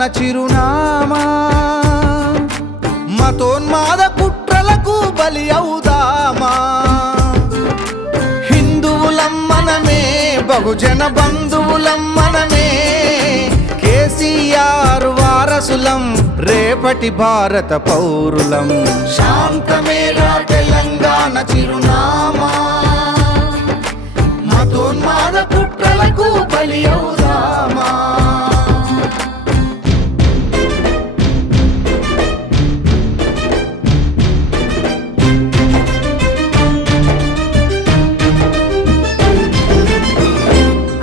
తెలంగాణ చిరునామా మతోన్మాద కుట్రలకు బలి అవుదామా హిందువులం మనమే బహుజన బంధువులం మనమే కేసీఆర్ వారసులం రేపటి భారత పౌరులం శాంతమేరా తెలంగాణ చిరునామా మతోన్మాద కుట్రలకు బలి అవుదామా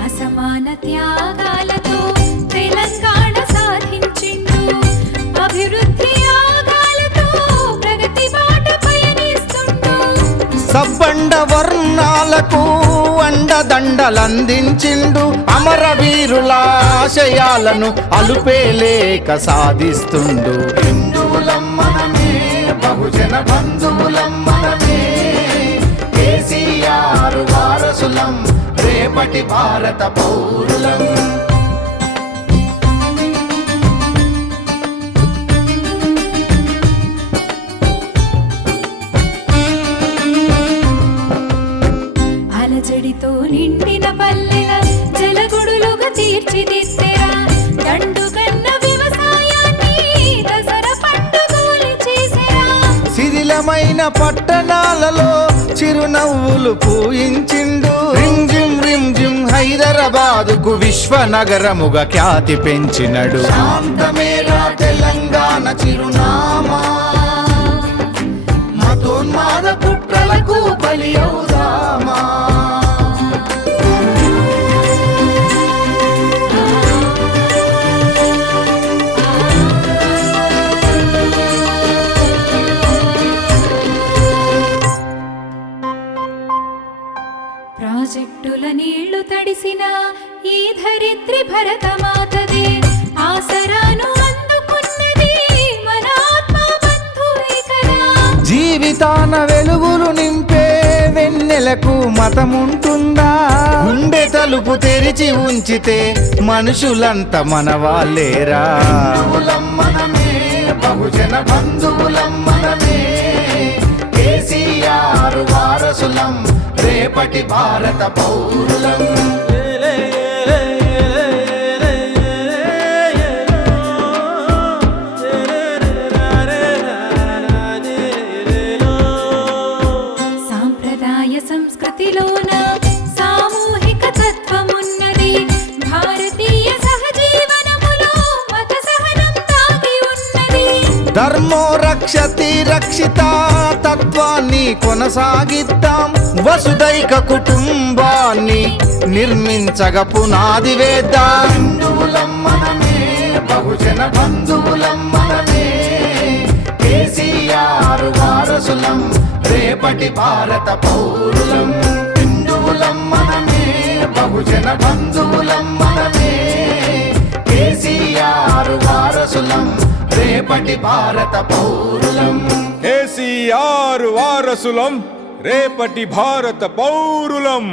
అసమాన త్యాగాలతో తెలంగాణ సాధించిండు అభివృద్ధి యాగాలతో ప్రగతి బాట పయనిస్తుండు సబ్బండ వర్ణాలకు అండదండలందించిండు అమరవీరుల ఆశయాలను అలుపేలేక సాధిస్తుండు హిందువులం మనమే బహుజన బంధువులం మనమే కేసీఆర్ వారసులం రేపటి భారత పౌరులం అలజడితో నిండిన పల్లెల జలగుడులుగా తీర్చిదిద్దెరా దండుగన్న వ్యవసాయాన్ని దసరా పండుగలు చేసెరా శిథిలమైన పట్టణాలలో చిరునవ్వులు పూయించిండు రిమ్ హైదరాబాదుకు విశ్వనగరముగా ఖ్యాతి పెంచినడు శాంతమేరా తెలంగాణ చిరునామా మతోన్మాద కుట్రలకు బలి అవుదామా ప్రాజెక్టుల నీళ్లు తడిసిన ఈ ధరిత్రి భరతమాతదే ఆసరాను అందుకున్నది మన ఆత్మ బంధువే కదా జీవితాన వెలుగులు నింపే వెన్నెలకు మతముంటుందా గుండె తలుపు తెరిచి ఉంచితే మనుషులంతా మన వాళ్ళేరా మనమే బహుజన బంధువులం మనమే కేసీఆర్ వారసులం రేపటి భారత పౌరులం సాంప్రదాయ సంస్కృతిలోన సామూహిక తత్వమున్నది భారతీయ సహజీవనములో మత సహనం దాగి ఉన్నది ధర్మో రక్షతి రక్షిత తత్వాన్ని కొనసాగిద్దాం వసుదైక కుటుంబాన్ని నిర్మించగ పునాది వేద్దాం హిందువులం మనమే బహుజన బంధువులం మనమే కేసీఆర్ వారసులం రేపటి భారత పౌరులం హిందువులం మనమే బహుజన బంధువులం మనమే కేసీఆర్ వారసులం రేపటి భారత పౌరులం కేసీఆర్ వారసులం రేపటి భారత పౌరులం.